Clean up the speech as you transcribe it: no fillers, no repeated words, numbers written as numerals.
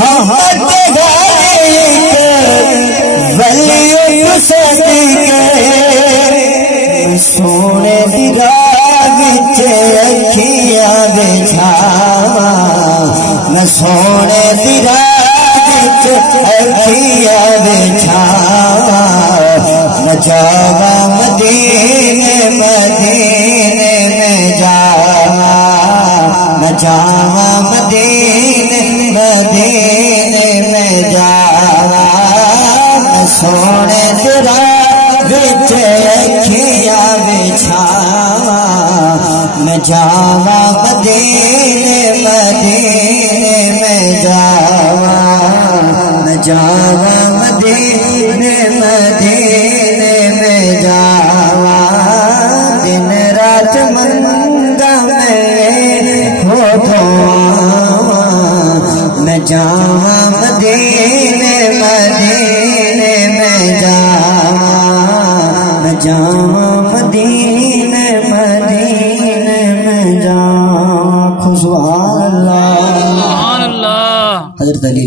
मोहब्बत सोने दिराग अखिया बिछावा मैं सोने दिराग अखिया बिछावा मैं जावा मदीने मदीने में जावा मैं जावा मदीने मदीने में जावा मैं सोने दिराग अखिया बिछावा मैं जावा मदीने मदीने में जावा मैं जावा मदीने मदीने में जावा दिन रात मंगा में हो धोआ मैं जावा मदीने मदीने में जावा मैं जावा मदीने मदीने में जावा। खुश सुभान अल्लाह। हज़रत अली